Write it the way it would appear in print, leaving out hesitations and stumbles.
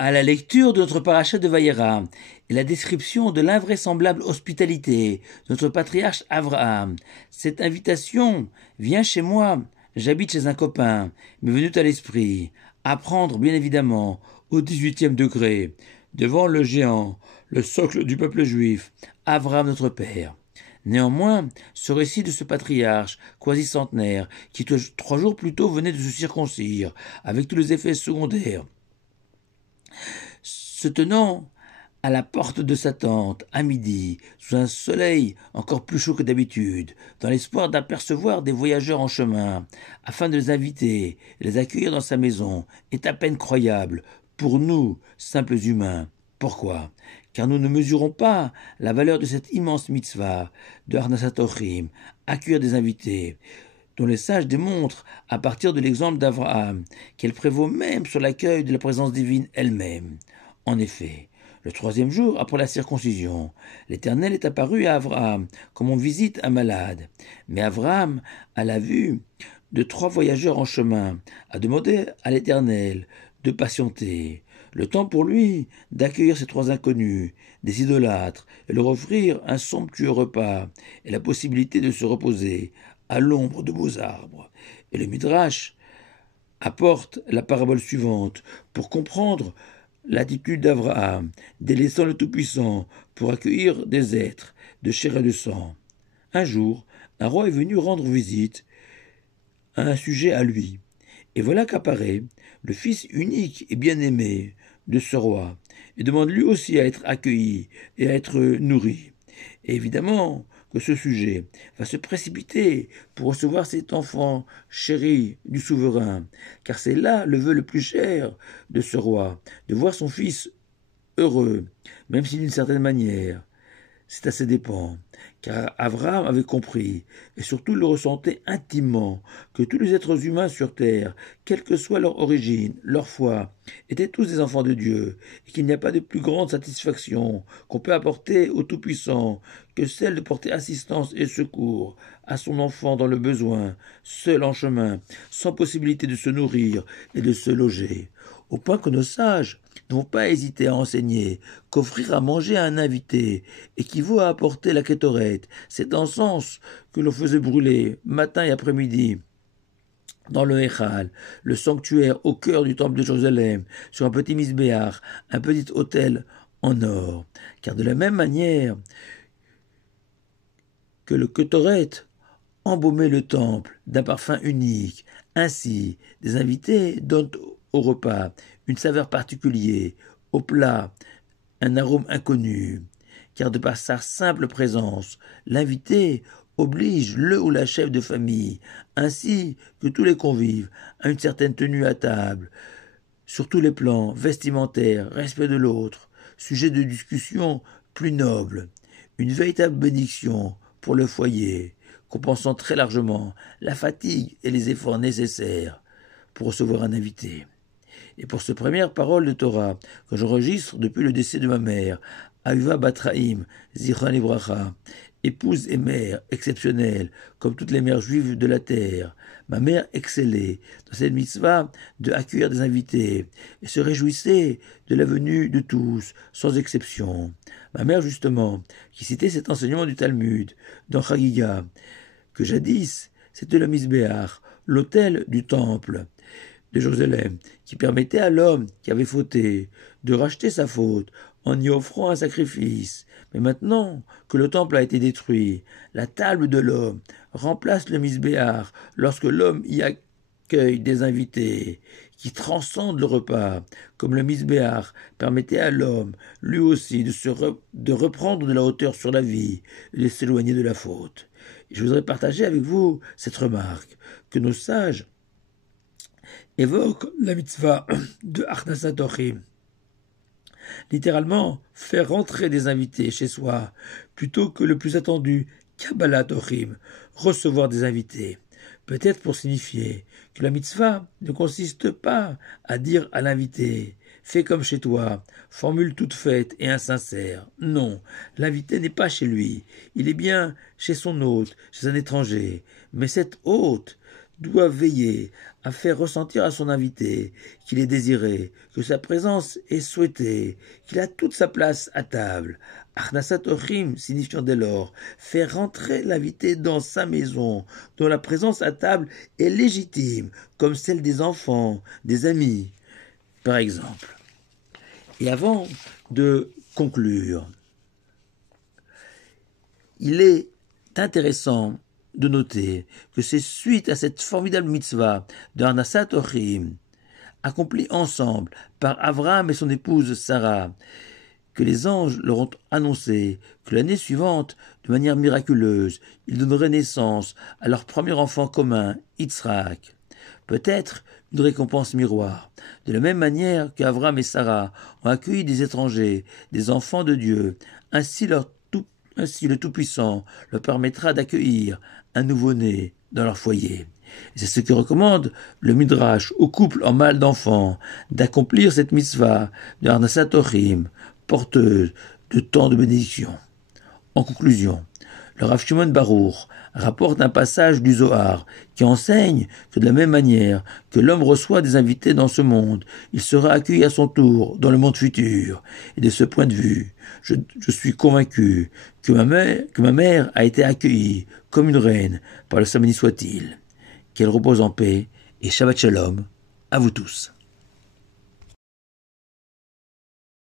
À la lecture de notre paracha de Vayera et la description de l'invraisemblable hospitalité de notre patriarche Abraham, cette invitation « Viens chez moi, j'habite chez un copain » m'est venue à l'esprit, à prendre bien évidemment au 18e degré, devant le géant, le socle du peuple juif, Abraham notre père. Néanmoins, ce récit de ce patriarche, quasi centenaire, qui 3 jours plus tôt venait de se circoncire, avec tous les effets secondaires, se tenant à la porte de sa tente, à midi, sous un soleil encore plus chaud que d'habitude, dans l'espoir d'apercevoir des voyageurs en chemin, afin de les inviter et les accueillir dans sa maison, est à peine croyable, pour nous, simples humains. Pourquoi? Car nous ne mesurons pas la valeur de cette immense mitzvah de Arnasat Ochim, accueillir des invités, dont les sages démontrent, à partir de l'exemple d'Abraham, qu'elle prévaut même sur l'accueil de la présence divine elle-même. En effet, le 3e jour après la circoncision, l'Éternel est apparu à Abraham comme on visite un malade. Mais Abraham, à la vue de 3 voyageurs en chemin, a demandé à l'Éternel de patienter, le temps pour lui d'accueillir ces 3 inconnus, des idolâtres, et leur offrir un somptueux repas et la possibilité de se reposer à l'ombre de beaux arbres. Et le Midrash apporte la parabole suivante pour comprendre l'attitude d'Abraham, délaissant le Tout-Puissant pour accueillir des êtres de chair et de sang. Un jour, un roi est venu rendre visite à un sujet à lui. Et voilà qu'apparaît le fils unique et bien-aimé de ce roi, et demande lui aussi à être accueilli et à être nourri. Et évidemment que ce sujet va se précipiter pour recevoir cet enfant chéri du souverain, car c'est là le vœu le plus cher de ce roi, de voir son fils heureux, même si d'une certaine manière, c'est à ses dépens, car Abraham avait compris, et surtout le ressentait intimement, que tous les êtres humains sur terre, quelle que soit leur origine, leur foi, étaient tous des enfants de Dieu, et qu'il n'y a pas de plus grande satisfaction qu'on peut apporter au Tout-Puissant que celle de porter assistance et secours à son enfant dans le besoin, seul en chemin, sans possibilité de se nourrir et de se loger, au point que nos sages n'ont pas hésité à enseigner qu'offrir à manger à un invité équivaut à apporter la kétorette, cet encens que l'on faisait brûler matin et après-midi dans le Echal, le sanctuaire au cœur du temple de Jérusalem, sur un petit misbéach, un petit autel en or. Car de la même manière que le kétoret embaumait le temple d'un parfum unique, ainsi des invités donnent au repas une saveur particulière, au plat un arôme inconnu, car de par sa simple présence, l'invité oblige le ou la chef de famille, ainsi que tous les convives, à une certaine tenue à table, sur tous les plans, vestimentaires, respect de l'autre, sujet de discussion plus noble, une véritable bénédiction pour le foyer, compensant très largement la fatigue et les efforts nécessaires pour recevoir un invité. Et pour cette première parole de Torah que j'enregistre depuis le décès de ma mère, Aviva Batraim, Zichron Libracha, épouse et mère exceptionnelle, comme toutes les mères juives de la terre, ma mère excellait dans cette mitzvah de accueillir des invités et se réjouissait de la venue de tous, sans exception. Ma mère, justement, qui citait cet enseignement du Talmud dans Chagiga, que jadis, c'était le Misbéach, l'autel du temple de Jérusalem, qui permettait à l'homme qui avait fauté de racheter sa faute en y offrant un sacrifice. Mais maintenant que le temple a été détruit, la table de l'homme remplace le misbéach lorsque l'homme y accueille des invités qui transcendent le repas, comme le misbéach permettait à l'homme, lui aussi, de reprendre de la hauteur sur la vie et de s'éloigner de la faute. Et je voudrais partager avec vous cette remarque, que nos sages évoque la mitzvah de Achnasat Ochim. Littéralement, faire rentrer des invités chez soi, plutôt que le plus attendu, Kabbalat Ochim, recevoir des invités. Peut-être pour signifier que la mitzvah ne consiste pas à dire à l'invité « fais comme chez toi », formule toute faite et insincère. Non, l'invité n'est pas chez lui, il est bien chez son hôte, chez un étranger. Mais cet hôte doit veiller à faire ressentir à son invité qu'il est désiré, que sa présence est souhaitée, qu'il a toute sa place à table. Achnasat Ochim signifiant dès lors faire rentrer l'invité dans sa maison, dont la présence à table est légitime, comme celle des enfants, des amis, par exemple. Et avant de conclure, il est intéressant de noter que c'est suite à cette formidable mitzvah de Arnasat Ochim, accomplie ensemble par Abraham et son épouse Sarah, que les anges leur ont annoncé que l'année suivante, de manière miraculeuse, ils donneraient naissance à leur premier enfant commun, Yitzhak. Peut-être une récompense miroir. De la même manière qu'Abraham et Sarah ont accueilli des étrangers, des enfants de Dieu, ainsi le Tout-Puissant leur permettra d'accueillir un nouveau-né dans leur foyer. Et c'est ce que recommande le Midrash au couple en mal d'enfants, d'accomplir cette mitzvah de Arnasat Ochim, porteuse de tant de bénédictions. En conclusion, le Rav Shimon Baruch rapporte un passage du Zohar qui enseigne que de la même manière que l'homme reçoit des invités dans ce monde, il sera accueilli à son tour dans le monde futur. Et de ce point de vue, je suis convaincu que ma mère a été accueillie comme une reine par le Saint béni soit-il. Qu'elle repose en paix et Shabbat Shalom à vous tous.